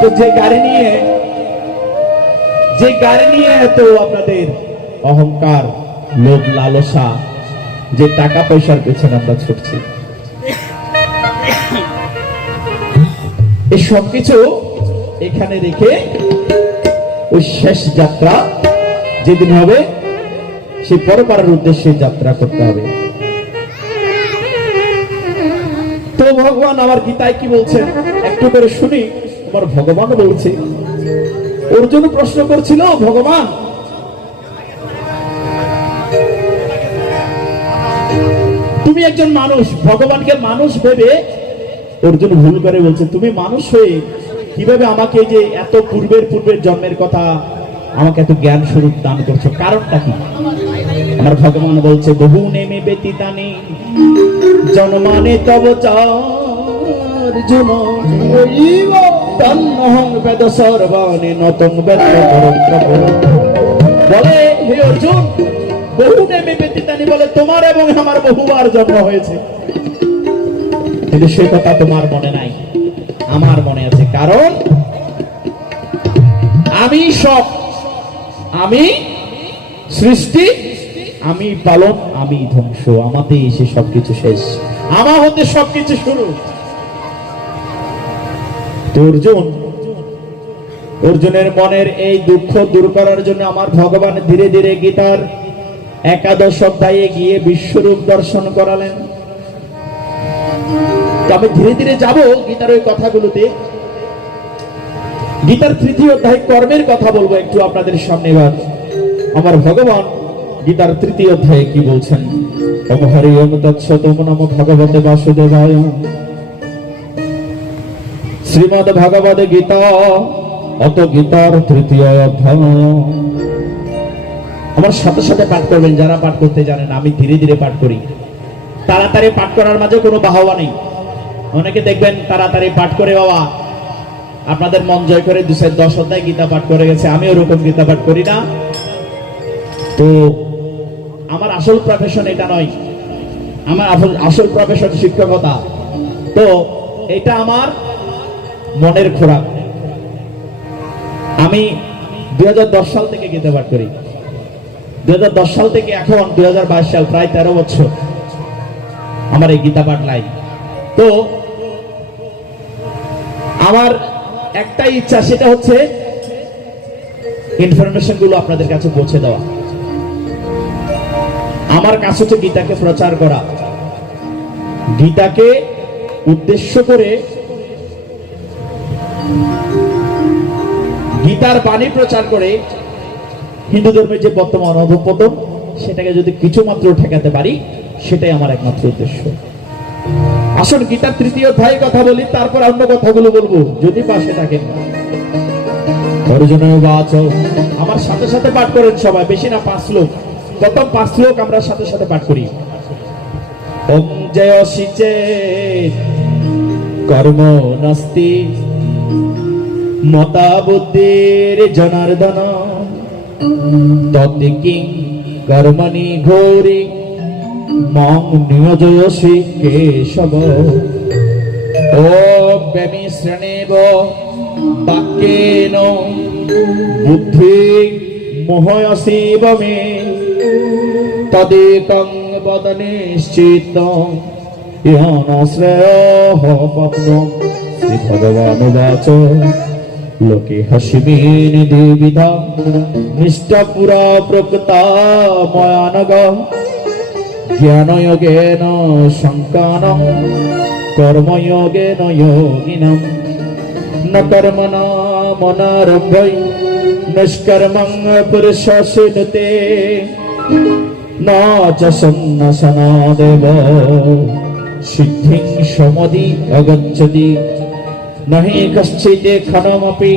তো যে গাড়ি নিয়ে, যে গাড়ি নিয়ে এত আপনাদের অহংকার, লোভ, লালসা, যে টাকা পয়সার পেছনে আমরা ছুটছি। এই সবকিছু এখানে রেখে ওই শেষ যাত্রা যেদিন হবে, সেই পরপারের উদ্দেশ্যে যাত্রা করতে হবে। ভগবান আমার গীতায় কি বলছেন একটু করে শুনি, আমার ভগবান বলছে। অর্জুন প্রশ্ন করছিল, ভগবান, তুমি একজন মানুষ, ভগবানকে মানুষ ভেবে অর্জুন ভুল করে বলছে, তুমি মানুষ হয়ে কীভাবে আমাকে যে এত পূর্বের পূর্বের জন্মের কথা আমাকে এত জ্ঞান স্বরূপ দান করছ? কারণটা কি? আমার ভগবান বলছে, বহু নেমে ব্যতীতানি জন্মানে তব চার্জুন তন্নহং বেদ সর্বাণি নতং বেদ বলে, হে অর্জুন, বহু নেমে ব্যতীতানি বলে, তোমার এবং আমার বহুবার জন্ম হয়েছে। কিন্তু সে কথা তোমার মনে নাই, আমার মনে আছে। কারণ আমি সব, আমি সৃষ্টি আমি পালন, আমি ধ্বংস। আমাতে এসে সবকিছু শেষ। আমার হতে সবকিছু শুরু। অর্জুন, অর্জুনের মনের এই দুঃখ দূর করার জন্য আমার ভগবান ধীরে ধীরে গীতার একাদশ অধ্যায়ে গিয়ে বিশ্বরূপ দর্শন করালেন। তো আমি ধীরে ধীরে যাব গীতার ওই কথাগুলোতে। গীতার তৃতীয় অধ্যায় কর্মের কথা বলব একটু আপনাদের সামনে এবার। আমার ভগবান গীতার তৃতীয় অধ্যায়ে কি বলছেন? ওম হরি ওম তৎসৎ ওম নমো ভগবতে বাসুদেবায়। শ্রীমদ ভগবদ গীতা, অত গীতার তৃতীয় অধ্যায়। আমার সাথে সাথে পাঠ করবেন, যারা পাঠ করতে জানেন, আমি ধীরে ধীরে পাঠ করি। তাড়াতাড়ি পাঠ করার মাঝে কোনো বাহবা নেই। অনেকে দেখবেন তাড়াতাড়ি পাঠ করে, বাবা, আপনাদের মন জয় করে দুশো দশ অধ্যায় গীতা পাঠ করে গেছে। আমি ওরকম গীতা পাঠ করি না। তো আমার আসল প্রফেশন এটা নয়। আমার আসল- আসল প্রফেশন শিক্ষকতা। তো এটা আমার মনের খোরাক। আমি দু হাজার দশ সাল থেকে গীতা পাঠ করি। দু হাজার দশ সাল থেকে এখন দু হাজার বাইশ সাল, প্রায় তেরো বছর আমার এই গীতা পাঠ নাই তো আমার একটাই ইচ্ছা, সেটা হচ্ছে ইনফরমেশনগুলো আপনাদের কাছে পৌঁছে দেওয়া। আমার কাছে হচ্ছে গীতাকে প্রচার করা। গীতাকে উদ্দেশ্য করে গীতার বাণী প্রচার করে হিন্দু ধর্মের যে বর্তমান অধপতন সেটাকে যদি কিছু মাত্র ঠেকাতে পারি, সেটাই আমার একমাত্র উদ্দেশ্য। আসুন গীতার তৃতীয় অধ্যায়ে কথা বলি, তারপর অন্য কথাগুলো বলব, যদি পাশে থাকেন। আমার সাথে সাথে পাঠ করেন সবাই, বেশি না, পাঁচ লোক প্রথম পাঁচ লোক আমরা সাথে সাথে পাঠ করি। ওম জয় শিচে কর্ম নাস্তি। মতা বুদ্ধির জনার্দন। তদ্ কিং কর্মণি ঘোরি। মং নিয়োজয়সি কেশব। ও ব্যমিশ্রণেব বাক্যেন। বুদ্ধি মোহয়সিব মে। তদেকং বদ নিশ্চিত ইহন শ্রেয় পপ্ন শ্রী ভগবান বাচ লোকে হসিমিন দেবিধা নিষ্ঠা পুরা প্রকৃতা ময়ানগ জ্ঞানয়োগেন শঙ্কানম কর্ময়োগেন যোগিনম ন কর্মণা মনারম্ভৈ। নিষ্কর্মং পুরুষসিনুতে। সিদ্ধিং সমদি অগচ্ছতি। নহি কশ্চিৎ ক্ষণমপি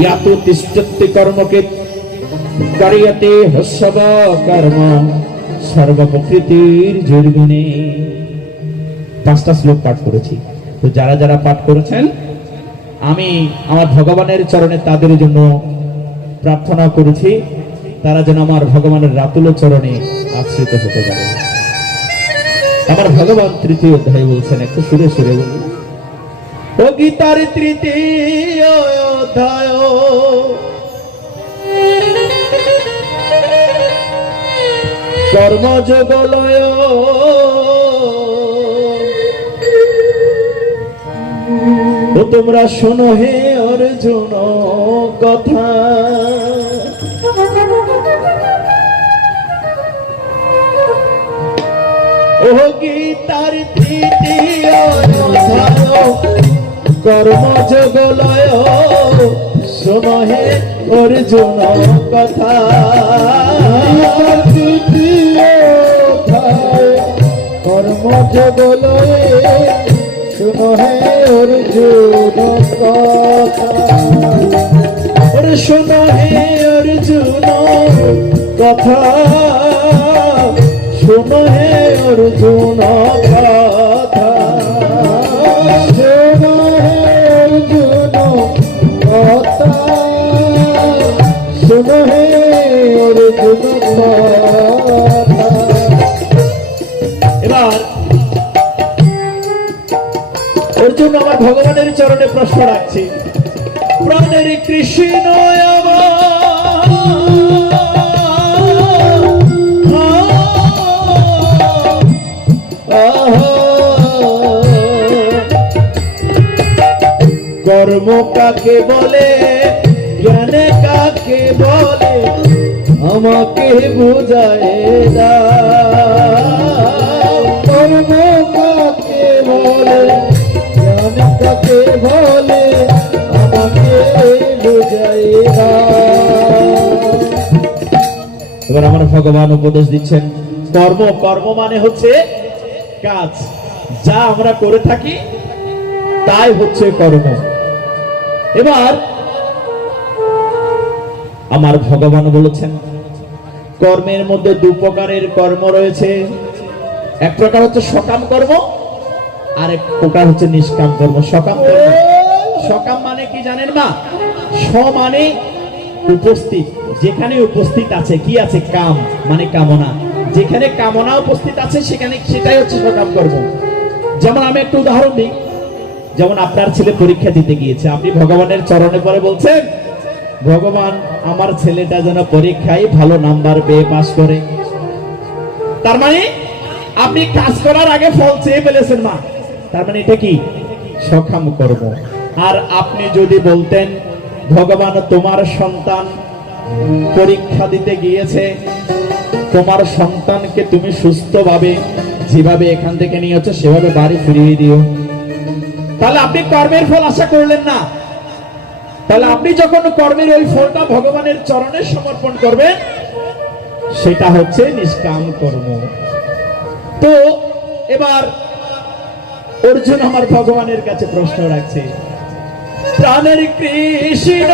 ইয়াতু তিষ্ঠতি কর্মকে কারিয়তে হস্যব কর্ম সর্বপ্রকৃতির জুর্গুণে পাঁচটা শ্লোক পাঠ করেছি। তো যারা যারা পাঠ করেছেন, আমি আমার ভগবানের চরণে তাদের জন্য প্রার্থনা করেছি। তারা যেন আমার ভগবানের রাতুল চরণে আশ্রিত হতে পারে। আমার ভগবান তৃতীয় অধ্যায় বলছেন, একটু সুরে সুরে বলুন। ও গীতার তৃতীয় অধ্যায়। কর্মযোগলয় তোমরা শোনো হে অর্জুন, কথা। ও গীতার তৃতীয় অধ্যায় কর্মযোগলয় শোনো হে অর্জুন কথা। কর্মযোগলয়ে শুনো হে অর্জুন কথা। ওরে শোনো হে অর্জুন কথা। শোনো অর্জুন এবার অর্জুন আমার ভগবানের চরণে প্রশ্ন রাখছি। প্রাণের কৃষ্ণ কাকে বলে? জ্ঞানে কাকে বলে? আমাকে বুঝায় দাও কর্ম কাকে বলে? কাকে বলে? আমাকে এবার আমার ভগবান উপদেশ দিচ্ছেন, কর্ম কর্ম মানে হচ্ছে কাজ। যা আমরা করে থাকি, তাই হচ্ছে কর্ম। এবার আমার ভগবান বলেছেন, কর্মের মধ্যে দু প্রকারের কর্ম রয়েছে। এক প্রকার হচ্ছে সকাম কর্ম আর এক প্রকার হচ্ছে নিষ্কাম কর্ম। সকাম কর্ম। সকাম মানে কি জানেন মা? স মানে উপস্থিত। যেখানে উপস্থিত আছে, কি আছে? কাম মানে কামনা। যেখানে কামনা উপস্থিত আছে, সেখানে সেটাই হচ্ছে সকাম কর্ম। যেমন আমি একটু উদাহরণ দিই। যেমন আপনার ছেলে পরীক্ষা দিতে গিয়েছে, আপনি ভগবানের চরণে পরে বলছেন, ভগবান, আমার ছেলেটা যেন পরীক্ষায় ভালো নাম্বার পেয়ে পাশ করে। তার মানে আপনি কাজ করার আগে ফল চেয়ে ফেলেছেন, মা। তার মানে এটা কি? সক্ষম কর্ম। আর আপনি যদি বলতেন, ভগবান, তোমার সন্তান পরীক্ষা দিতে গিয়েছে, তোমার সন্তানকে তুমি সুস্থভাবে যেভাবে এখান থেকে নিয়েছো, সেভাবে বাড়ি ফিরিয়ে দিও। তাহলে আপনি কর্মের ফল আশা করলেন না। তাহলে আপনি যখন কর্মের ওই ফলটা ভগবানের চরণে সমর্পণ করবেন, সেটা হচ্ছে নিষ্কাম কর্ম। তো এবার অর্জুন আমার ভগবানের কাছে প্রশ্ন রাখছে, প্রাণের কৃষ্ণ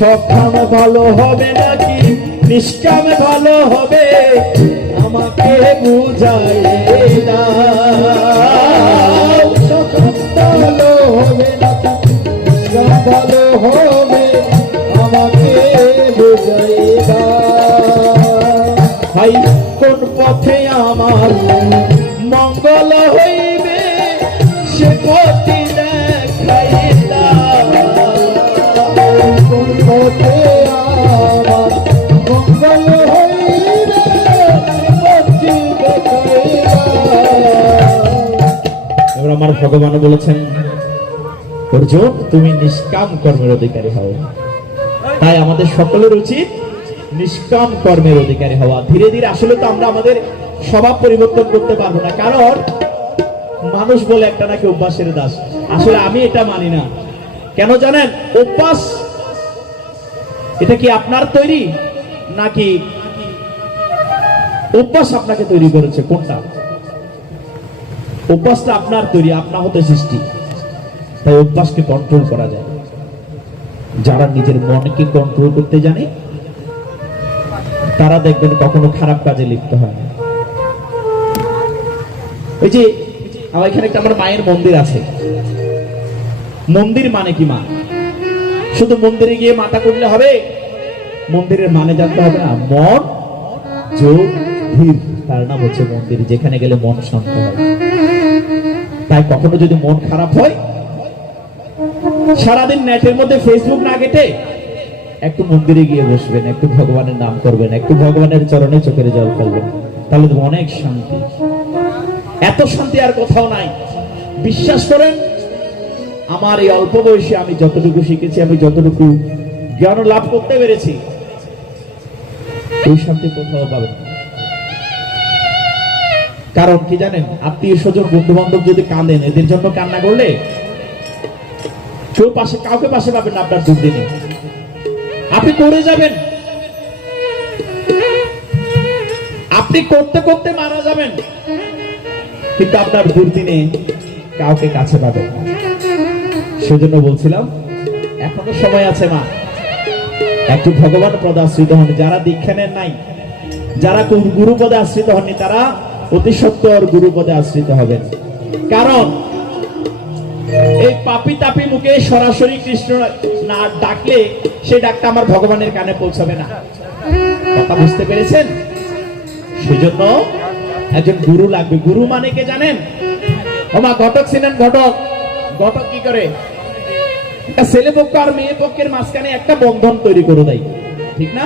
সকাম ভালো হবে নাকি? নিষ্কাম ভালো হবে? আমাকে বুঝাই সকাম ভালো হবে না নিষ্কাম ভালো হবে আমাকে বুঝাই দাও। ভাই, কোন পথে আমার আমার ভগবান বলেছেন অর্জুন তুমি নিষ্কাম কর্মের অধিকারী হও। তাই আমাদের সকলের উচিত নিষ্কাম কর্মের অধিকারী হওয়া। ধীরে ধীরে আসলে তো আমরা আমাদের স্বভাব পরিবর্তন করতে পারব না, কারণ মানুষ বলে একটা নাকি অভ্যাসের দাস। আসলে আমি এটা মানি না। কেন জানেন? অভ্যাস, এটা কি আপনার তৈরি? নাকি অভ্যাস আপনাকে তৈরি করেছে? কোনটা? অভ্যাসটা আপনার তৈরি আপনার হতে সৃষ্টি। তাই অভ্যাসকে কন্ট্রোল করা যায়। যারা নিজের মনকে কন্ট্রোল করতে জানে, তারা দেখবেন কখনো খারাপ কাজে লিপ্ত হয় না। ওই যে আমার এখানে একটা আমার মায়ের মন্দির আছে। মন্দির মানে কি মা? শুধু মন্দিরে গিয়ে মাথা করলে হবে? মন্দিরের মানে জানতে হবে না, মন যোগ ধীর তার নাম হচ্ছে মন্দির, যেখানে গেলে মন শান্ত হয়। তাই কখনো যদি মন খারাপ হয়, সারাদিন নেটের মধ্যে ফেসবুক না কেটে একটু মন্দিরে গিয়ে বসবেন, একটু ভগবানের নাম করবেন, একটু ভগবানের চরণে চোখের জল ফেলবেন, তাহলে অনেক শান্তি এত শান্তি আর কোথাও নাই বিশ্বাস করেন, আমার এই অল্প বয়সে আমি যতটুকু শিখেছি, আমি যতটুকু জ্ঞান লাভ করতে পেরেছি, এই শান্তি কোথাও পাবেন না। কারণ কি জানেন, আত্মীয় স্বজন বন্ধু বান্ধব যদি কাঁদেন, এদের জন্য কান্না করলে কেউ পাশে কাউকে পাশে পাবেন না আপনার দুর্দিনে। আপনি করে যাবেন। আপনি করতে করতে মারা যাবেন। কিন্তু আপনার দুর্দিনে কাউকে কাছে পাবেন সেজন্য বলছিলাম, এখনও সময় আছে মা। একটু ভগবান পদ আশ্রিত হন। যারা দীক্ষা নেন নাই, যারা গু- গুরুপদে আশ্রিত হননি, তারা অতি সত্তর গুরুপদে আশ্রিত হবেন কারণ, এই পাপি তাপি মুখে সরাসরি কৃষ্ণ না ডাকলে সেই ডাকটা আমার ভগবানের কানে পৌঁছাবে না। কথা বুঝতে পেরেছেন? সেজন্য একজন গুরু লাগবে। গুরু মানে কে জানেন? ওমা ঘটক ছিলেন ঘটক। ঘটক কি করে? একটা ছেলে পক্ষ আর মেয়ে পক্ষের মাঝখানে একটা বন্ধন তৈরি করে দেয়। ঠিক না?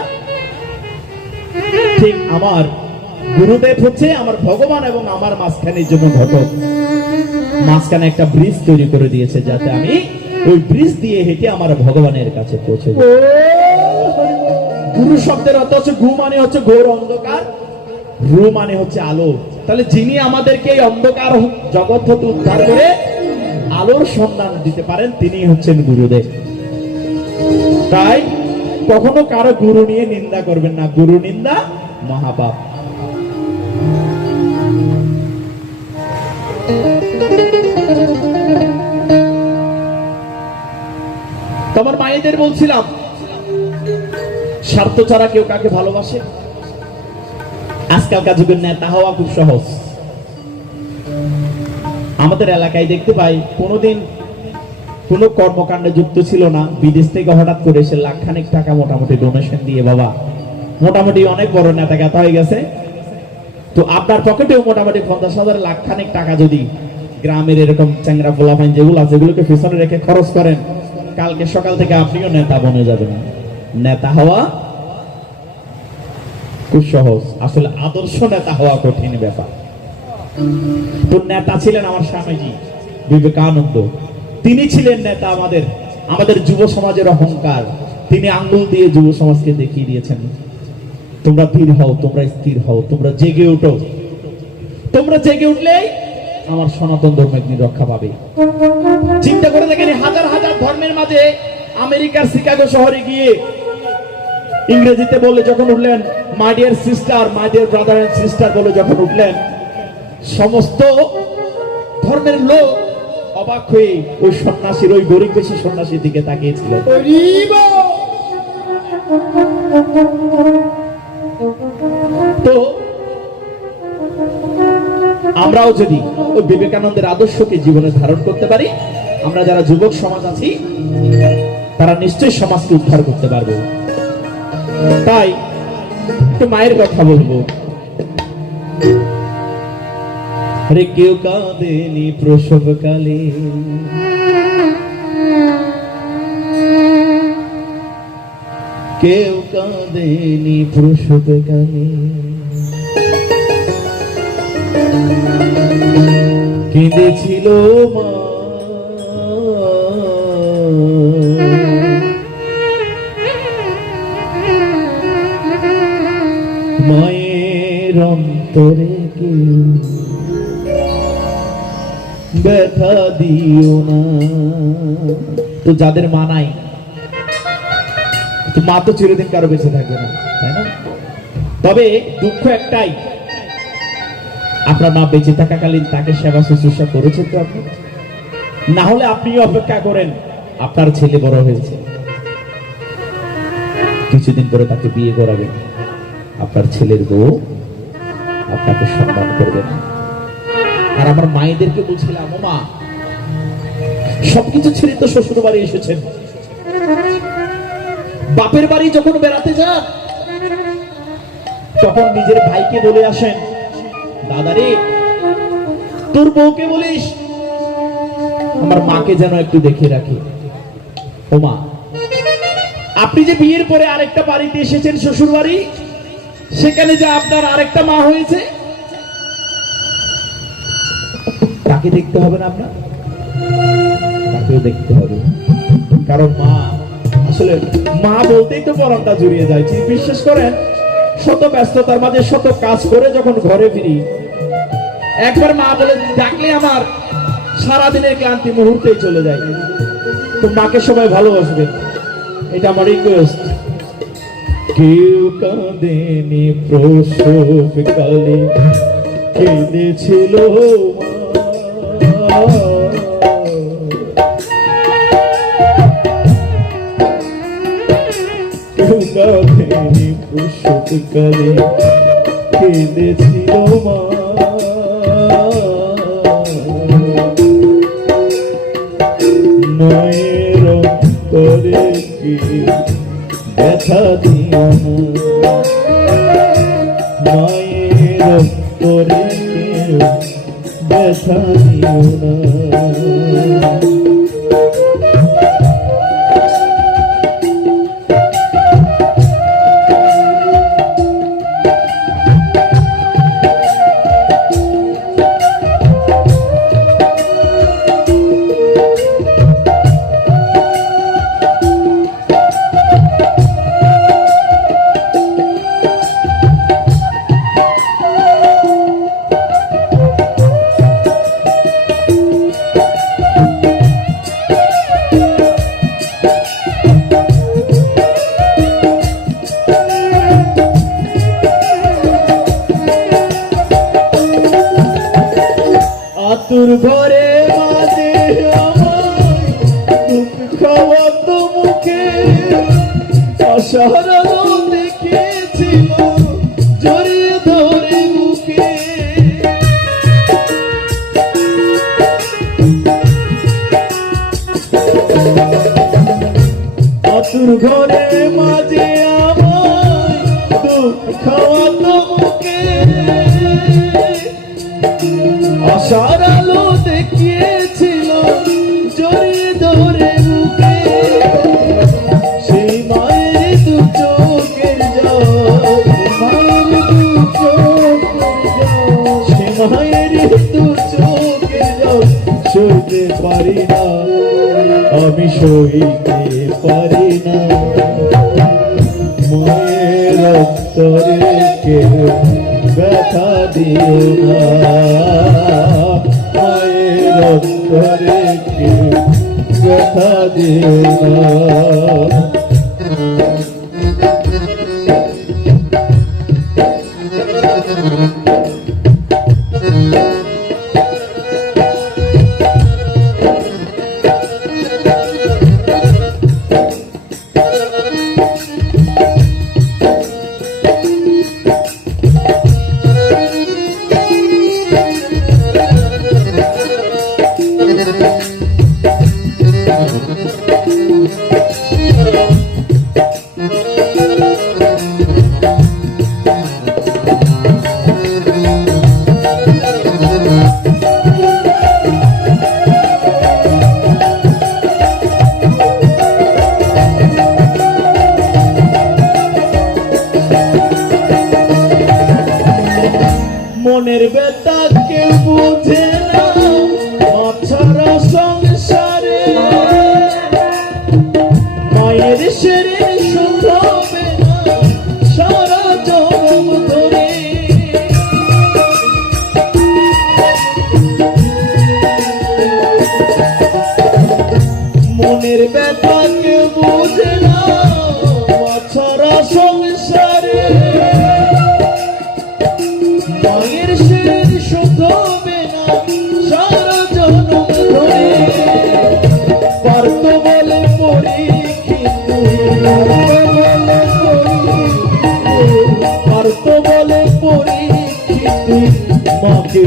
ঠিক আমার গুরুদেব হচ্ছে আমার ভগবান এবং আমার মাঝখানের জন্য ঘটক মাঝখানে একটা ব্রিজ তৈরি করে দিয়েছে যাতে আমি ওই ব্রিজ দিয়ে হেঁটে আমার ভগবানের কাছে পৌঁছে যাই। গুরু শব্দের অর্থ হচ্ছে গু মানে হচ্ছে ঘোর অন্ধকার রু মানে হচ্ছে আলো। তাহলে যিনি আমাদেরকে এই অন্ধকার জগৎ হতে উদ্ধার করে আলোর সন্ধান দিতে পারেন তিনি হচ্ছেন গুরুদেব। তাই কখনো কারও গুরু নিয়ে নিন্দা করবেন না। গুরু নিন্দা মহাপাপ। তোমার মায়েদের বলছিলাম, স্বার্থ ছাড়া কেউ কাকে ভালোবাসে? আজকালকার যুগের নেতা হওয়া খুব সহজ। আমাদের এলাকায় দেখতে পাই, কোনোদিন কোনো কর্মকাণ্ডে যুক্ত ছিল না, বিদেশ থেকে হঠাৎ করে এসে লাখখানেক টাকা মোটামুটি ডোনেশন দিয়ে, বাবা। মোটামুটি অনেক বড় নেতা হয়ে গেছে। তো আপনার পকেটেও মোটামুটি পঞ্চাশ হাজার লাখখানেক টাকা যদি গ্রামের এরকম চ্যাংরা পোলাপাইন যেগুলো আছে এগুলোকে পিছনে রেখে খরচ করেন, কালকে সকাল থেকে আপনিও নেতা বনে যাবেন। নেতা হওয়া খুব সহজ। আসলে আদর্শ নেতা হওয়া কঠিন ব্যাপার। তো নেতা ছিলেন আমার স্বামীজি, বিবেকানন্দ। তিনি ছিলেন নেতা আমাদের আমাদের যুব সমাজের অহংকার। তিনি আঙ্গুল দিয়ে যুব সমাজকে দেখিয়ে দিয়েছেন। তোমরা ধীর হও, তোমরা স্থির হও, তোমরা জেগে উঠো। তোমরা জেগে উঠলেই আমার সনাতন ধর্ম একদিন রক্ষা পাবে। চিন্তা করে দেখেন হাজার হাজার ধর্মের মাঝে আমেরিকার শিকাগো শহরে গিয়ে ইংরেজিতে বলে যখন উঠলেন my dear sister my dear brother and sister বলে যখন উঠলেন, সমস্ত ধর্মের লোক অবাক হয়ে ওই সন্ন্যাসীর, ওই গরিব বেশি সন্ন্যাসীর দিকে তাকিয়েছিল আমরাও যদি ওই বিবেকানন্দের আদর্শকে জীবনে ধারণ করতে পারি, আমরা যারা যুবক সমাজ আছি, তারা নিশ্চয়ই সমাজকে উদ্ধার করতে পারব। তাই একটু মায়ের কথা বলব। আরে কেউ কাঁদেনি প্রসব কালে কেউ কাঁদেনি প্রসব কেঁদেছিল মা। মায়ের অন্তরে কেউ ব্যথা দিও না? তো যাদের মা নাই মা তো চিরদিন কারও বেঁচে থাকবে না, তাই না? তবে দুঃখ একটাই আপনার মা বেঁচে থাকাকালীন তাকে সেবা শুশ্রূষা করেছেন তো আপনি? না হলে আপনিও অপেক্ষা করেন, আপনার ছেলে বড় হয়েছে। কিছুদিন পরে তাকে বিয়ে করাবেন। আপনার ছেলের বউ আপনাকে সম্মান করবে না। আর আমার মায়েদেরকে বলছিলাম মা সবকিছু ছেড়ে তো শ্বশুর বাড়ি এসেছেন। বাপের বাড়ি যখন বেড়াতে যান, তখন নিজের ভাইকে বলে আসেন দাদারে, তোর বউকে বলিস? আমার মাকে যেন একটু দেখে রাখি। ও মা, আপনি যে বিয়ের পরে আরেকটা বাড়িতে এসেছেন শ্বশুর বাড়ি সেখানে যে আপনার আরেকটা মা হয়েছে? তাকে দেখতে হবে না আপনার? তাকেও দেখতে হবে। কারণ মা, আসলে মা বলতেই তো পরমটা জুড়িয়ে যায়। বিশ্বাস করেন? শত ব্যস্ততার মাঝে শত কাজ করে যখন ঘরে ফিরি, একবার মা বলে, ডাকলে আমার সারাদিনের ক্লান্তি মুহূর্তেই চলে যায়। তো মাকে সবাই ভালোবাসবেন এটা আমার রিকোয়েস্ট কেউ কাঁদেনি প্রসব কালে কেঁদেছিল মা। প্রসব কেঁদেছিল মা? নয়ের অন্তরে কি ব্যথা দিও না? মায়ের অন্তরে কেউ ব্যথা দিও না? অসারানো দেখেছিল জড়িয়ে ধরে মুখে আতুর ঘরে মাঝে আমায় দুঃখ খাওয়াত মুখে আশার সইতে পারি না, আমি সইতে পারি না। মায়ের অন্তরে কেউ ব্যথা দিও না। মায়ের অন্তরে কেউ ব্যথা দিও না।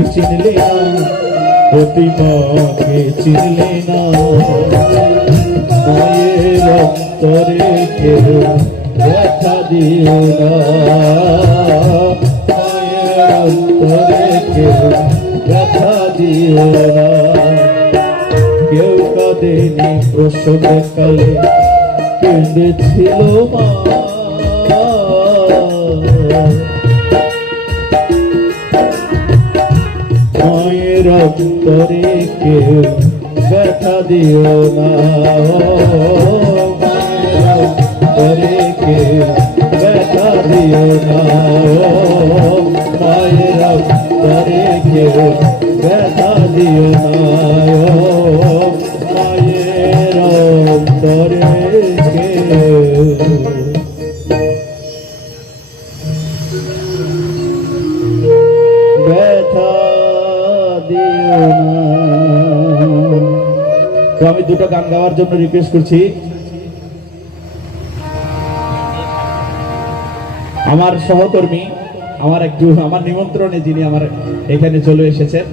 চিনলে না। প্রতি মাকে চিনলে না। মায়ের অন্তরে কেউ ব্যথা দিও না। মায়ের অন্তরে কেউ ব্যথা দিও না। কেউ কাঁদেনি প্রসবকালে, কেঁদেছিল মা। অন্তরে কেউ ব্যথা দিও না। জন্য রিকোয়েস্ট করছি। আমার সহকর্মী আমার একটু আমার নিমন্ত্রণে যিনি আমার এখানে চলে এসেছেন